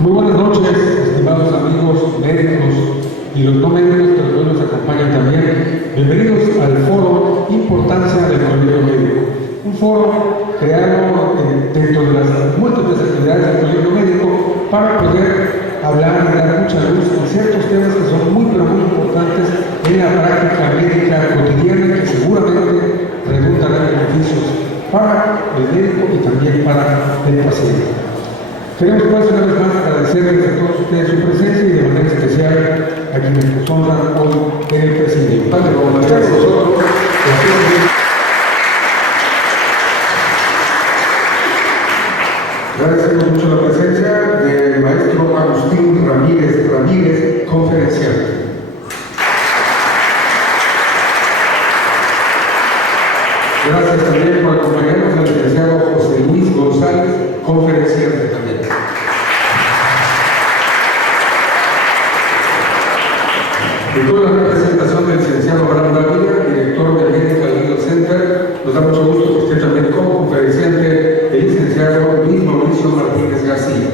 Muy buenas noches, estimados amigos médicos y los no médicos que hoy nos acompañan también. Bienvenidos al foro Importancia del Colegio Médico. Un foro creado dentro de las múltiples actividades del Colegio Médico para poder hablar y dar mucha luz en ciertos temas que son muy pero muy importantes en la práctica médica cotidiana, que seguramente redundarán en beneficios para el médico y también para el paciente. Queremos pues una vez más agradecerles a todos ustedes su presencia y de manera especial a quienes nos honran hoy en el presidio. Padre, como gracias a nosotros. Agradecemos mucho la presencia del maestro Agustín Ramírez, conferenciante. Gracias también por acompañarnos al licenciado José Luis González, conferenciante también. De toda la representación del licenciado Abraham Dávila, director del Medical Legal Center, nos da mucho gusto que esté también como conferenciante el licenciado Luis Mauricio Martínez García.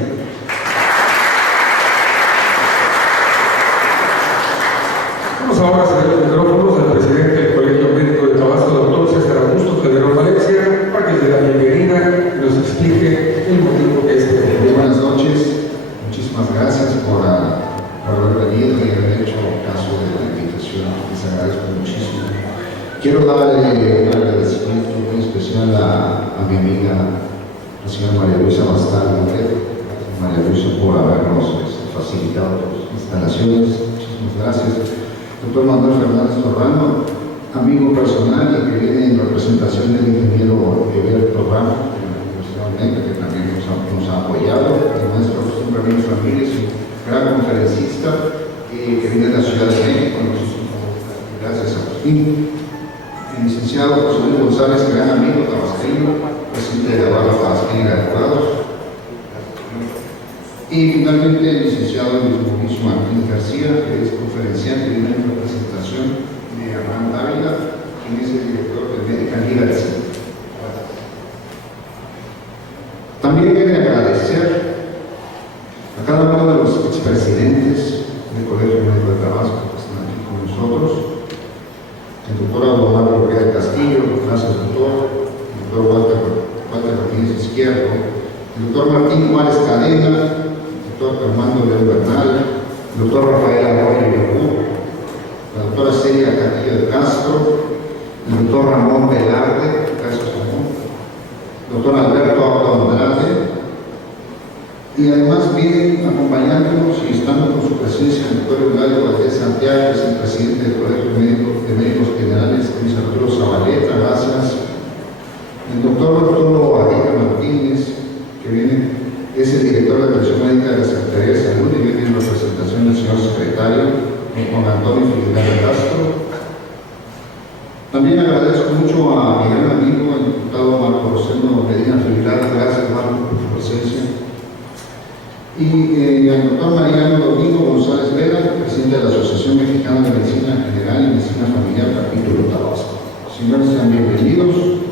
Vamos ahora a ceder los micrófonos al presidente del Colegio Médico de Tabasco, doctor César Augusto Calderón Valencia, para que le dé la bienvenida y nos explique el motivo de este evento. Buenas noches, muchísimas gracias por haber venido y haber hecho caso de la invitación, les agradezco muchísimo. Quiero darle un agradecimiento muy especial a mi amiga, la señora María Luisa Bastardo, María Luisa, por habernos facilitado las instalaciones. Muchísimas gracias. Doctor Manuel Fernández Torrano, amigo personal y que viene en representación del ingeniero Eberto Ramos de la Universidad UNED, que también nos ha apoyado, el maestro Agustín Ramírez Ramírez, un gran conferencista que viene de la Ciudad de México. Gracias, Agustín. El licenciado José Luis González, gran amigo tabasqueño, presidente de la Barra Tabasqueña de Abogados. Y finalmente el licenciado Luis Mauricio Martínez García, que es conferenciante, viene en representación de Abraham Dávila, quien es el director del Medical Legal Center. También quiero agradecer a cada uno de los expresidentes del Colegio Médico de Tabasco que están aquí con nosotros, el doctor Abogado Correa de Castillo, gracias doctor, el doctor Walter Martínez Izquierdo, el doctor Martín Juárez Cadena, el doctor Armando León Bernal, el doctor Rafael Arroyo Yabú, la doctora Celia Castillo de Castro, el doctor Ramón Velarde, gracias Ramón, el doctor Alberto Auto Andrade, y además vienen acompañándonos y estando con su presencia el doctor Eulalio Valdés Santiago, que es el presidente del Colegio de Médicos Generales, Luis Arturo Zabaleta, gracias, el doctor Arturo Adina Martínez, que viene, es el director de atención médica de la Secretaría de Salud y viene en representación del señor secretario, Juan Antonio Filiberto Castro. También agradezco mucho a mi gran amigo, el diputado Marco Rosendo Medina Filiberto, gracias Marco por su presencia. Y al doctor Mariano Domingo González Vera, presidente de la Asociación Mexicana de Medicina General y Medicina Familiar, capítulo Tabasco. Señores, sean bienvenidos.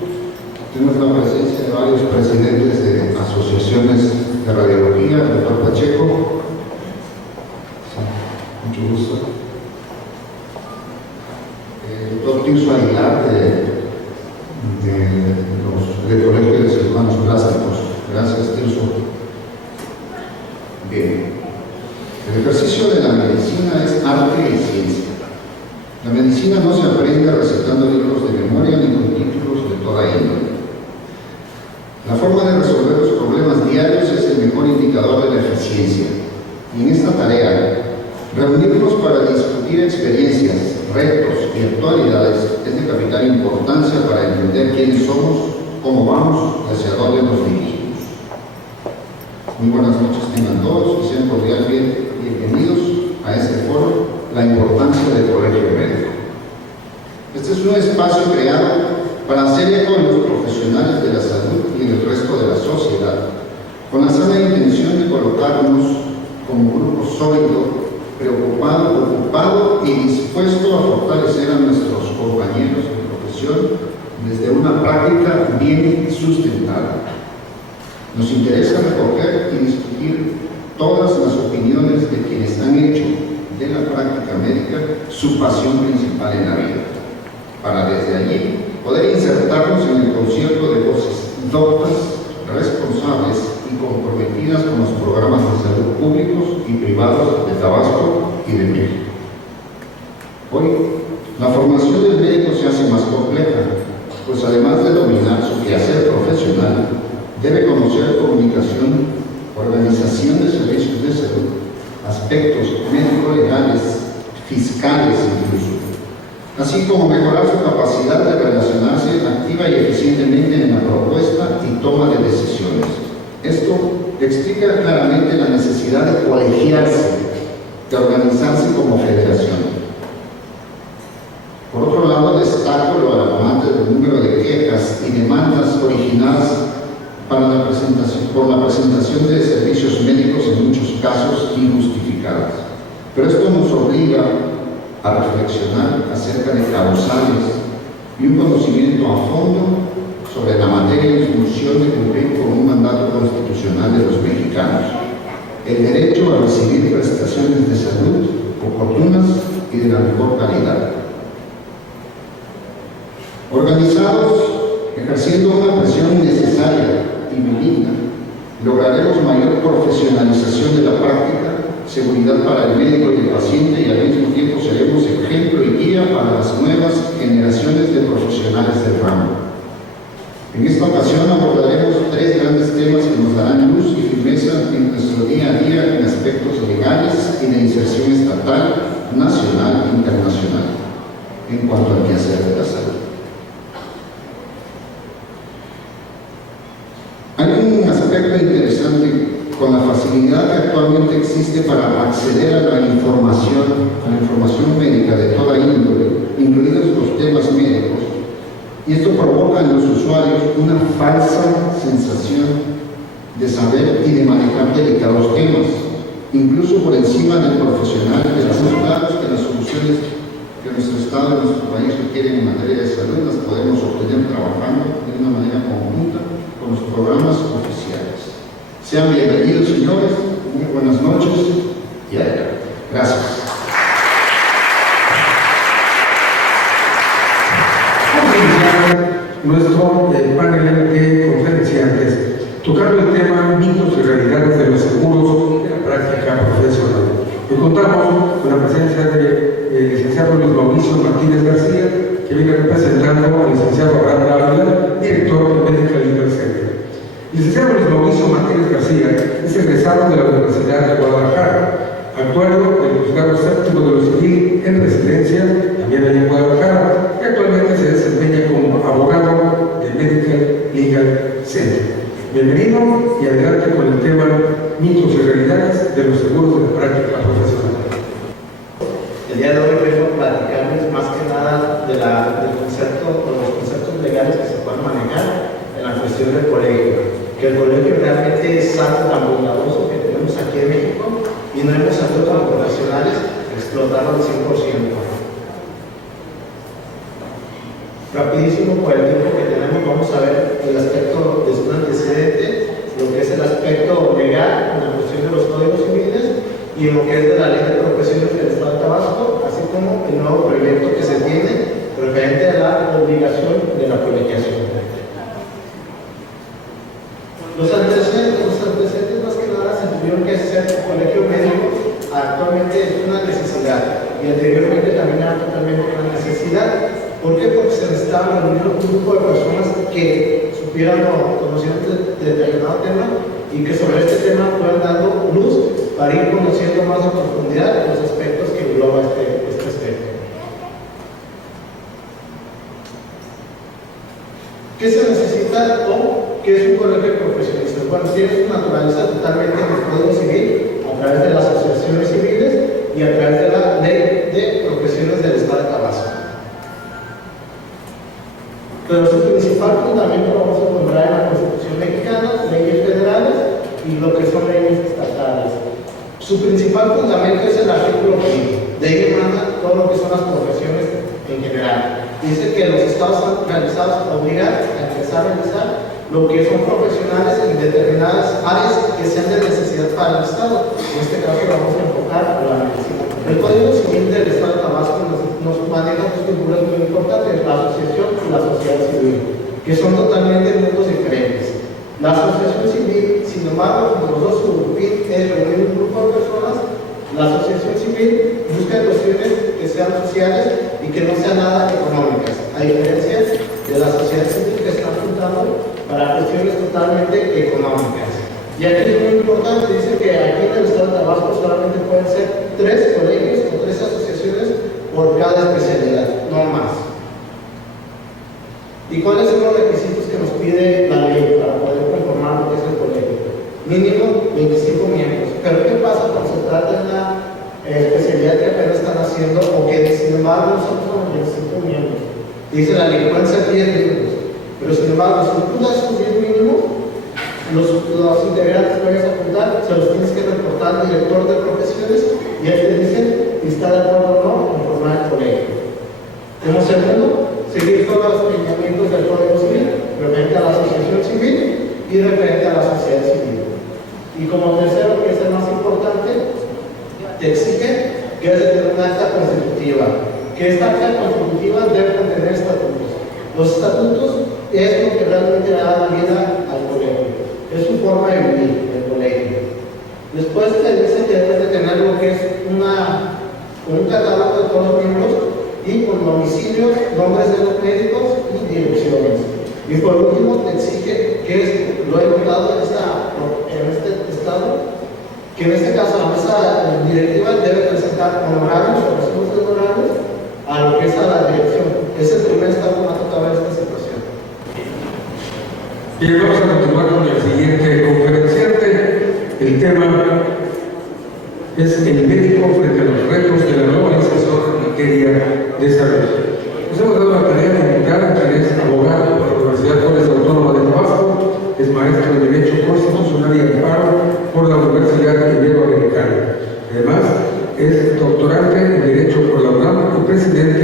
Tenemos la presencia de varios presidentes de asociaciones de radiología, el doctor Pacheco. Sí, mucho gusto. El doctor Tirso Aguilar del Colegio de Cirujanos Plásticos. Gracias, Tirso. Bien. El ejercicio de la medicina es arte y ciencia. La medicina no se aprende recetando libros de memoria ni con títulos de toda índole. La forma de resolver los problemas diarios es el mejor indicador de la eficiencia. Y en esta tarea, reunirnos para discutir experiencias, retos y actualidades es de capital importancia para entender quiénes somos, cómo vamos y hacia dónde nos dirigimos. Muy buenas noches tengan todos y sean cordialmente bienvenidos a este foro, La importancia del Colegio Médico. Este es un espacio creado para hacer eco en los profesionales de la salud y en el resto de la sociedad, con la sana intención de colocarnos como grupo sólido, preocupado, ocupado y dispuesto a fortalecer a nuestros compañeros de profesión desde una práctica bien sustentada. Nos interesa recoger y discutir todas las opiniones de quienes han hecho de la práctica médica su pasión principal en la vida, para desde allí poder insertarnos en el concierto de voces doctas, responsables y comprometidas con los programas de salud públicos y privados de Tabasco y de México. Hoy, la formación del médico se hace más compleja, pues además de dominar su quehacer profesional, debe conocer comunicación, organización de servicios de salud, aspectos médico-legales, fiscales incluso, así como mejorar su capacidad de relacionarse activa y eficientemente en la propuesta y toma de decisiones. Esto explica claramente la necesidad de colegiarse, de organizarse como federación. Por otro lado, destaco lo alarmante del número de quejas y demandas originadas por la presentación de servicios médicos en muchos casos injustificadas. Pero esto nos obliga a reflexionar acerca de causales y un conocimiento a fondo sobre la materia y función de cumplir con un mandato constitucional de los mexicanos, el derecho a recibir prestaciones de salud oportunas y de la mejor calidad. Organizados, ejerciendo una presión necesaria y benigna, lograremos mayor profesionalización de la práctica, seguridad para el médico y el paciente, y al mismo tiempo seremos ejemplo y guía para las nuevas generaciones de profesionales del ramo. En esta ocasión abordaremos tres grandes temas que nos darán luz y firmeza en nuestro día a día en aspectos legales y de inserción estatal, nacional e internacional, en cuanto al quehacer de la salud. Hay un aspecto interesante con la facilidad que actualmente existe para acceder a la información médica de toda índole, incluidos los temas médicos, y esto provoca en los usuarios una falsa sensación de saber y de manejar delicados temas, incluso por encima del profesional, de las claros que las soluciones que nuestro Estado y nuestro país requieren en materia de salud las podemos obtener trabajando de una manera conjunta con los programas oficiales. Sean bienvenidos, señores, muy buenas noches y adelante. Gracias. Vamos a iniciar nuestro panel de conferenciantes, tocando el tema mitos y realidades de los seguros de la práctica profesional. Y contamos con la presencia del licenciado Luis Mauricio Martínez García, que viene representando al licenciado Abraham Dávila, director de Medical Legal Center. El licenciado Luis Mauricio Martínez García es egresado de la Universidad de Guadalajara, actuario del Juzgado Séptimo de lo Civil en residencia, también allá en Guadalajara, y actualmente se desempeña como abogado de Medical Legal Center. Bienvenido y adelante con el tema mitos y realidades de los seguros de la práctica profesional. El día de hoy vengo a platicarles más que nada de los conceptos legales que se pueden manejar en la cuestión del colegio. Que el colegio realmente es algo tan bondadoso que tenemos aquí en México y no hemos sabido como profesionales explotarlo al 100%. Rapidísimo, por el tiempo que tenemos, vamos a ver el aspecto de un antecedente, lo que es el aspecto legal en la cuestión de los códigos civiles y en lo que es de la ley de profesiones del Estado de Tabasco, así como el nuevo proyecto que se tiene referente a la obligación de la colegiación. Los antecedentes más que nada se tuvieron que hacer el colegio médico, actualmente es una necesidad y anteriormente también era totalmente una necesidad. ¿Por qué? Porque se necesitaba reunir un grupo de personas que supieran o conocieran de determinado tema y que sobre este tema fueran dando luz para ir conociendo más a profundidad los aspectos que engloba este aspecto. ¿Qué se necesita o qué es un colegio profesionista? Bueno, tiene su naturaleza totalmente en el Código Civil, a través de las asociaciones civiles y a través de la Ley de Profesiones del Estado de Tabasco. Pero su principal fundamento lo vamos a encontrar en la Constitución mexicana, leyes federales y lo que son leyes estatales. Su principal fundamento es el artículo 15. De ahí emana todo lo que son las profesiones en general. Dice que los estados realizados obligan a empezar a realizar lo que son profesionales en determinadas áreas que sean de necesidad para el Estado. En este caso vamos a enfocar a la medicina. El Código Civil del Estado de Tabasco nos maneja dos figuras muy importantes, la asociación y la sociedad civil, que son totalmente mundos diferentes. La asociación civil, sin embargo, como los dos su fin es reunir un grupo de personas, la asociación civil busca cuestiones que sean sociales y que no sean nada económicas, a diferencia de la sociedad civil que está apuntando para cuestiones totalmente económicas. Y aquí es muy importante, dice que aquí en el Estado de Tabasco solamente pueden ser 3 colegios o 3 asociaciones por cada especialidad, no más. ¿Y cuáles son los requisitos que nos pide la ley para poder conformar lo que es el colegio? Mínimo 25 miembros. Pero ¿qué pasa cuando se trata de una especialidad que apenas están haciendo o que sin embargo nosotros somos 25 miembros? Dice la ley, pueden ser 10 miembros. Pero sin embargo, si tú das tus 10 mínimos, los integrantes que vayas a apuntar, se los tienes que reportar al director de profesiones y él te dice si está de acuerdo o no en formar el colegio. Como segundo, seguir todos los lineamientos del Código Civil, referente a la asociación civil y referente a la sociedad civil. Y como tercero, que es el más importante, te exige que debes de tener una acta constitutiva, que esta acta constitutiva debe contener estatutos. Los estatutos es lo que realmente le da la vida al colegio, es su forma de vivir el colegio. Después te dice que debes de tener lo que es un catálogo de todos los miembros y con domicilios, nombres de los médicos y direcciones. Y por último te exige, que es lo he notado en este estado, que en este caso la mesa directiva debe presentar honorarios o recibos de honorarios a lo que es a la dirección. Es el primer estado que me ha tocado en esta situación. Bien, vamos a continuar con el siguiente conferenciante. El tema es el médico frente a los retos de la globalización en materia de salud. Nos hemos dado la tarea de invitar a quien es abogado por la Universidad Juárez Autónoma de Tabasco, es maestro en Derecho Constitucional y Amparo por la Universidad Iberoamericana. Además, es doctorante en Derecho por la UNAM y presidente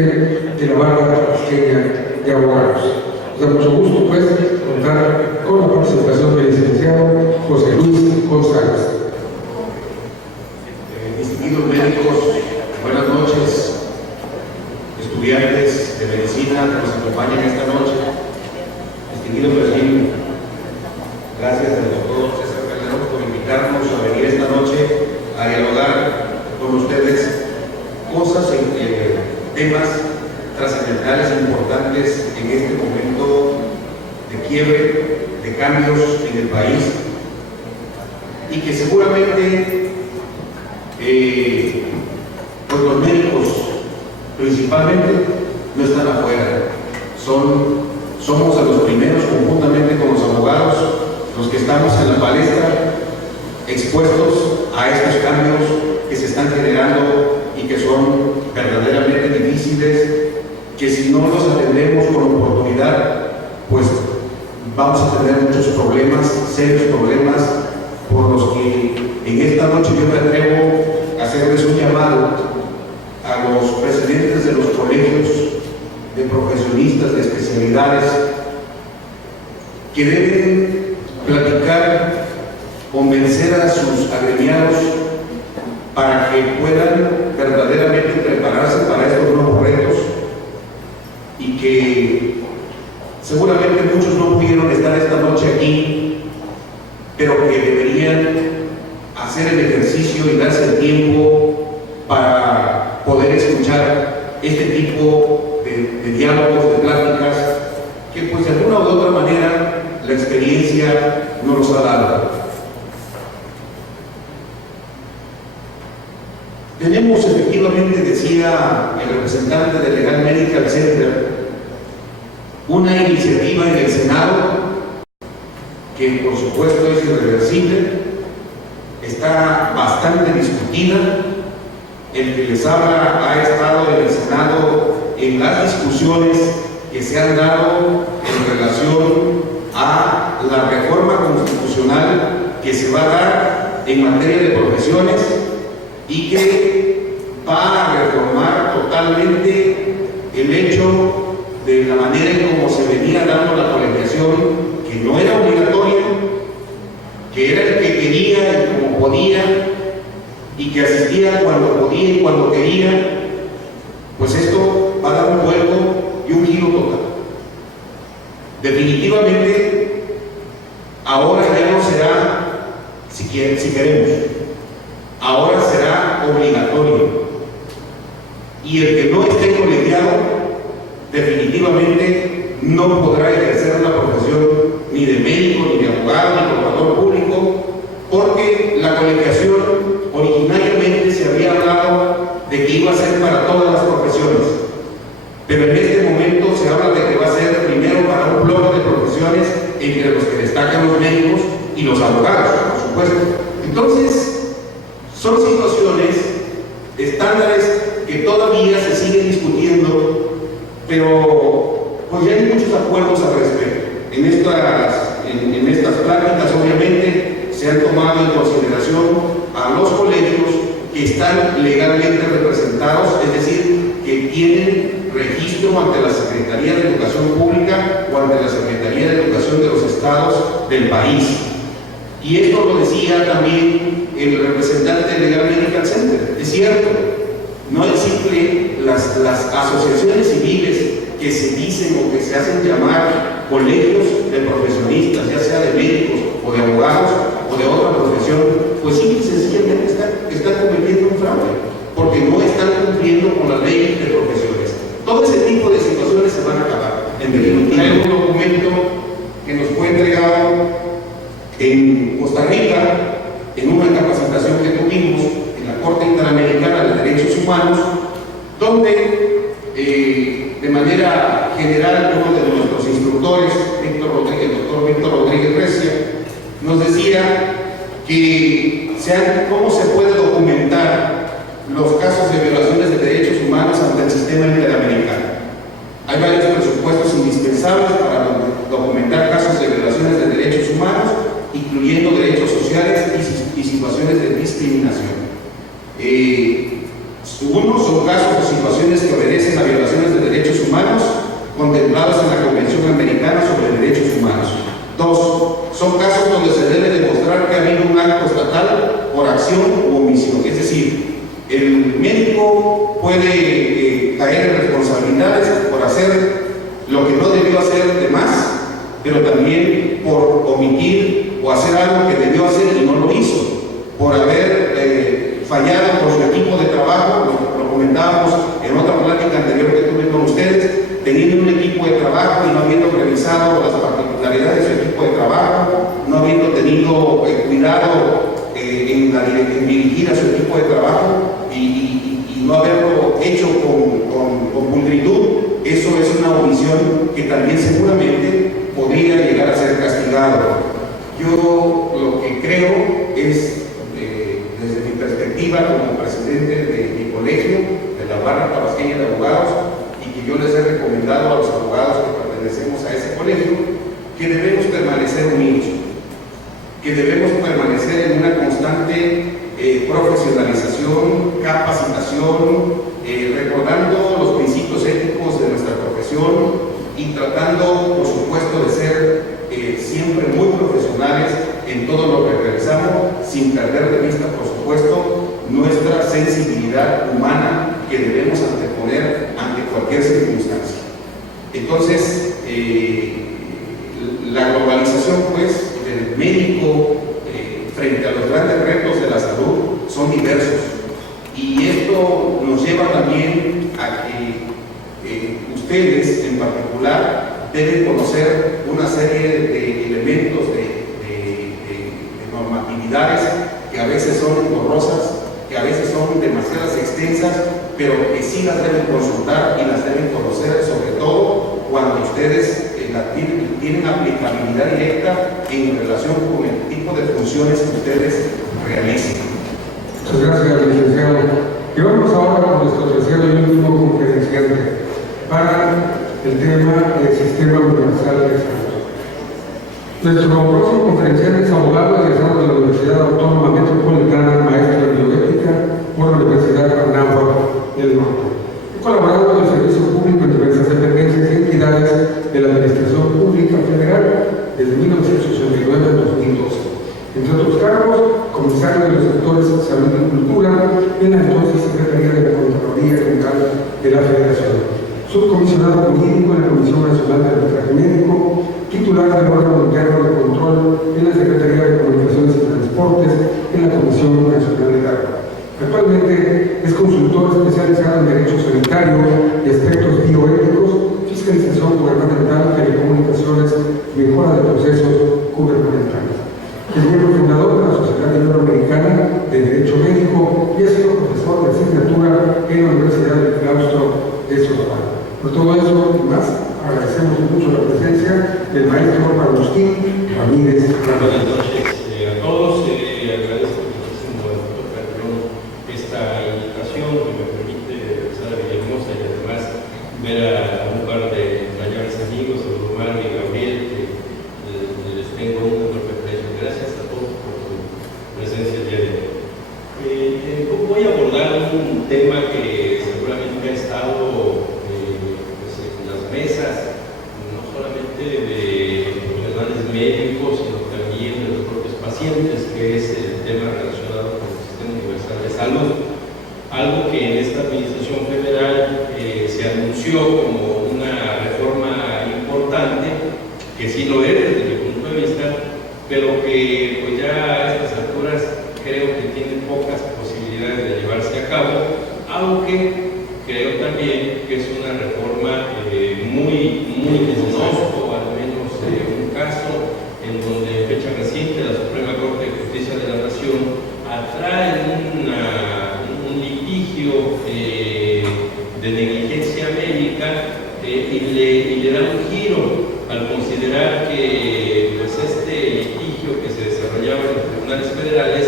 de la Barra Tabasqueña de Abogados. Nos da mucho gusto, pues, contar con la participación del licenciado José Luis González. Distinguidos médicos, buenas noches. Estudiantes de medicina que nos acompañan esta noche. Distinguido presidente, gracias al doctor César Calderón por invitarnos a venir esta noche a dialogar con ustedes temas trascendentales importantes en este momento de quiebre, de cambios en el país y que seguramente pues los médicos principalmente no están afuera, somos de los primeros conjuntamente con los abogados los que estamos en la palestra expuestos a estos cambios que se están generando y que son verdaderamente difíciles, que si no los atendemos con oportunidad, pues vamos a tener muchos problemas, serios problemas, por los que en esta noche yo me atrevo a hacerles un llamado a los presidentes de los colegios de profesionistas de especialidades que deben platicar, convencer a sus agremiados para que puedan verdaderamente prepararse para estos nuevos retos y que seguramente muchos no pudieron estar esta noche aquí, pero que deberían hacer el ejercicio y darse el tiempo para poder escuchar este tipo de diálogos, de pláticas, que pues de alguna u otra manera la experiencia nos los ha dado. Tenemos efectivamente, decía el representante del Legal Medical Center, una iniciativa en el Senado que por supuesto es irreversible, está bastante discutida. El que les habla ha estado en el Senado en las discusiones que se han dado en relación a la reforma constitucional que se va a dar en materia de profesiones y que va a reformar totalmente el hecho de la manera en cómo se venía dando la colegiación, que no era obligatorio, que era el que quería y como podía, y que asistía cuando podía y cuando quería, pues esto va a dar un vuelco y un giro total. Definitivamente, ahora ya no será, si queremos, ahora será obligatorio. Y el que no esté colegiado, definitivamente no podrá ejercer la profesión ni de médico, ni de abogado, ni de contador público, porque la colegiación originariamente se había hablado de que iba a ser para todas las profesiones, pero en este momento se habla de que va a ser primero para un bloque de profesiones entre los que destacan los médicos y los abogados, por supuesto. Entonces, son situaciones, estándares que todavía se siguen discutiendo, pero pues ya hay muchos acuerdos al respecto. En estas pláticas, obviamente, se han tomado en consideración a los colegios que están legalmente representados, es decir, que tienen registro ante la Secretaría de Educación Pública o ante la Secretaría de Educación de los estados del país. Y esto lo decía también el representante de Legal Medical Center. Es cierto, no existen las asociaciones civiles que se dicen o que se hacen llamar colegios de profesionistas, ya sea de médicos o de abogados o de otra profesión, pues simple y sencillamente están cometiendo un fraude, porque no están cumpliendo con la ley de profesiones. Todo ese tipo de situaciones se van a acabar. En definitiva, hay un documento que nos fue entregado en Costa Rica, en una capacitación que tuvimos en la Corte Interamericana de Derechos Humanos, donde de manera general uno de nuestros instructores, el doctor Víctor Rodríguez Recia, nos decía que cómo se puede documentar los casos de violaciones de derechos humanos ante el sistema interamericano. Hay varios presupuestos indispensables para documentar casos de violaciones de derechos humanos, incluyendo derechos sociales y situaciones de discriminación. Uno son casos o situaciones que obedecen a violaciones de derechos humanos contemplados en la Convención Americana sobre Derechos Humanos. Dos, son casos donde se debe demostrar que ha habido un acto estatal por acción u omisión. Es decir, el médico puede caer en responsabilidades por hacer lo que no debió hacer de más, pero también por omitir o hacer algo que debió hacer y no lo hizo, por haber fallado con su equipo de trabajo. Lo comentábamos en otra plática anterior que tuve con ustedes, teniendo un equipo de trabajo y no habiendo revisado las particularidades de su equipo de trabajo, no habiendo tenido cuidado en dirigir a su equipo de trabajo y no haberlo hecho con pulcritud. Eso es una omisión que también seguramente podría llegar a ser castigado. Yo lo que creo es, desde mi perspectiva como presidente de mi colegio, de la Barra Tabasqueña de Abogados, y que yo les he recomendado a los abogados que pertenecemos a ese colegio, que debemos permanecer unidos, que debemos permanecer en una constante profesionalización, capacitación, recordando los principios éticos de nuestra profesión y tratando, por supuesto, de ser siempre muy profesionales en todo lo que realizamos, sin perder de vista, por supuesto, nuestra sensibilidad humana que debemos anteponer ante cualquier circunstancia. Entonces, la globalización, pues, del médico frente a los grandes retos de la salud son diversos, y esto nos lleva también a que ustedes en particular deben conocer una serie de elementos de normatividades que a veces son engorrosas, que a veces son demasiadas extensas, pero que sí las deben consultar y las deben conocer, sobre todo cuando ustedes tienen aplicabilidad directa en relación con el tipo de funciones que ustedes realicen. Muchas gracias, licenciado. Y vamos ahora con nuestro tercer y último conferenciante para el tema del Sistema Universal de Salud. Nuestro próximo conferenciante es abogado egresado de la Universidad Autónoma Metropolitana, maestro en bioética por la Universidad Anáhuac del Norte. Ha colaborado con el Servicio Público en diversas dependencias y entidades de la Administración Pública Federal desde Cultura en la entonces Secretaría de la Contraloría General de la Federación, subcomisionado jurídico en la Comisión Nacional de Arbitraje Médico, titular del órgano interno de control en la Secretaría de Comunicaciones y Transportes en la Comisión Nacional de Agua. Actualmente es consultor especializado en Derecho Sanitario y aspectos bioéticos, fiscalización gubernamental, telecomunicaciones y mejora de procesos gubernamentales. Es miembro fundador de la Sociedad Iberoamericana de Derecho Médico y ha sido profesor de asignatura en la Universidad del Claustro de Sosúa. Por todo eso y más, agradecemos mucho la presencia del maestro Agustín Ramírez. Buenas noches a todos. Agradezco muchísimo al doctor Calderón esta invitación que me permite regresar a Villahermosa y además ver a un par de entrañables amigos, Omar y Gabriel, que les tengo un enorme aprecio. Gracias a todos por su presencia el día de hoy. Voy a abordar un tema que seguramente ha estado en las mesas, no solamente de profesionales médicos, sino también de los propios pacientes, que es el tema relacionado con el Sistema Universal de Salud. Algo que en esta administración federal se anunció como una reforma importante, que sí lo es desde mi punto de vista, pero que pues ya a estas alturas creo que tiene pocas posibilidades de llevarse a cabo, aunque creo también que es una reforma muy desconozco, al menos un caso en donde en fecha reciente la Suprema Corte de Justicia de la Nación atrae un litigio de negligencia médica y le da un giro al considerar que pues, este litigio que se desarrollaba en los tribunales federales,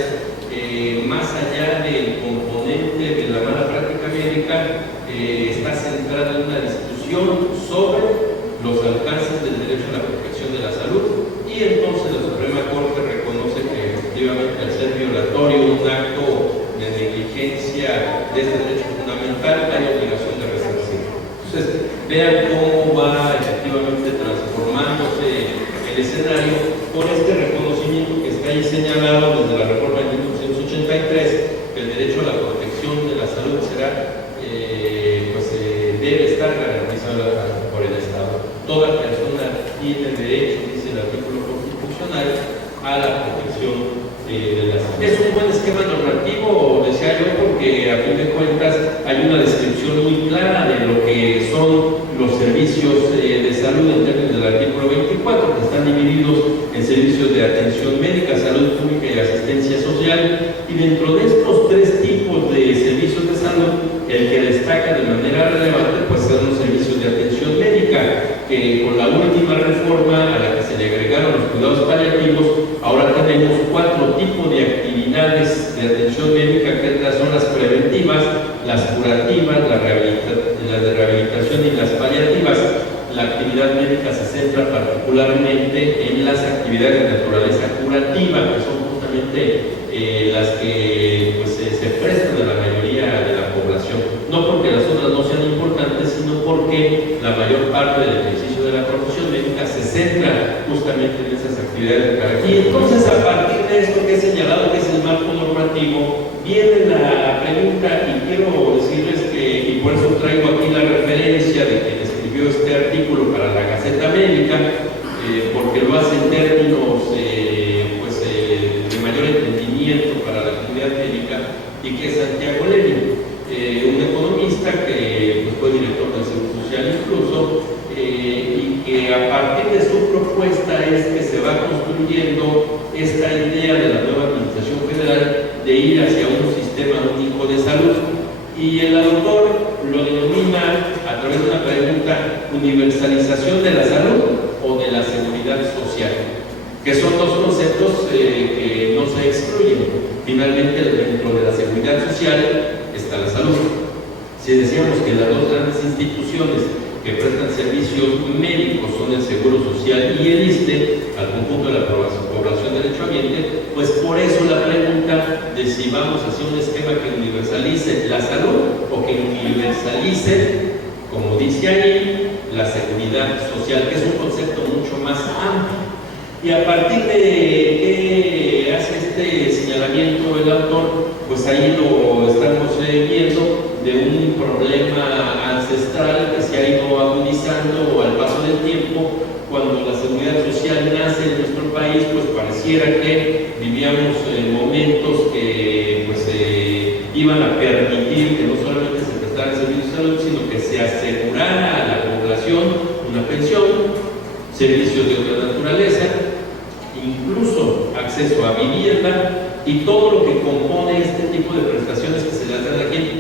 más allá del componente de la mala práctica médica, está centrada en una discusión sobre los alcances del derecho a la protección de la salud, y entonces la Suprema Corte reconoce que efectivamente al ser violatorio un acto de negligencia de este derecho fundamental hay obligación de resarcir. Entonces vean cómo va efectivamente transformándose el escenario con este reconocimiento que está ahí señalado desde la reforma de 1983, que el derecho a la protección de la salud será debe estar garantizado por el Estado. Toda persona tiene derecho, dice el artículo constitucional, a la protección de la salud. Es un buen esquema normativo, decía yo, porque a fin de cuentas hay una descripción muy clara de lo que son los servicios de salud en términos del artículo 24, que están divididos en servicios de atención médica, salud pública y asistencia social, y dentro de estos tres tipos de servicios de salud, el que destaca de manera relevante pues son los servicios de atención médica, que con la última reforma a la que se le agregaron los cuidados paliativos, ahora tenemos 4 tipos de actividades de atención médica, que son las preventivas, las curativas, la de rehabilitación y las paliativas. La actividad médica se centra particularmente en las actividades de naturaleza curativa, que son justamente las que pues, se prestan a la mayoría de la población, no porque las otras no sean importantes, sino porque la mayor parte del ejercicio de la profesión médica se centra justamente en esas actividades de carácter. Y entonces, a partir de esto que he señalado, que es el marco normativo, viene la pregunta, y quiero decirles que, y por eso traigo aquí la referencia de quien escribió este artículo para la Gaceta Médica, porque lo hace en términos de mayor entendimiento para la comunidad médica, y que es Santiago Levy, un economista que pues, fue director del Seguro Social incluso, y que a partir de su propuesta es que se va construyendo esta idea de la nueva administración federal de ir hacia un sistema único de salud. Y el autor lo denomina, a través de una pregunta, universalización de la salud o de la seguridad social, que son dos conceptos que no se excluyen. Finalmente, dentro de la seguridad social está la salud. Si decíamos que las dos grandes instituciones que prestan servicios médicos son el Seguro Social y el ISSSTE al conjunto de la población derechohabiente, pues por eso la pregunta de si vamos hacia un esquema que universalice la salud o que universalice, como dice ahí, la seguridad social, que es un concepto mucho más amplio. Y a partir de que hace este señalamiento el autor, pues ahí lo estamos viendo de un problema ancestral que se ha ido agudizando al paso del tiempo. Cuando la seguridad social nace en nuestro país, pues pareciera que vivíamos momentos que pues, iban a permitir que no solamente se prestara servicios de salud, sino que se asegurara a la población una pensión, servicios de otra naturaleza, incluso acceso a vivienda y todo lo que compone este tipo de prestaciones que se le dan a la gente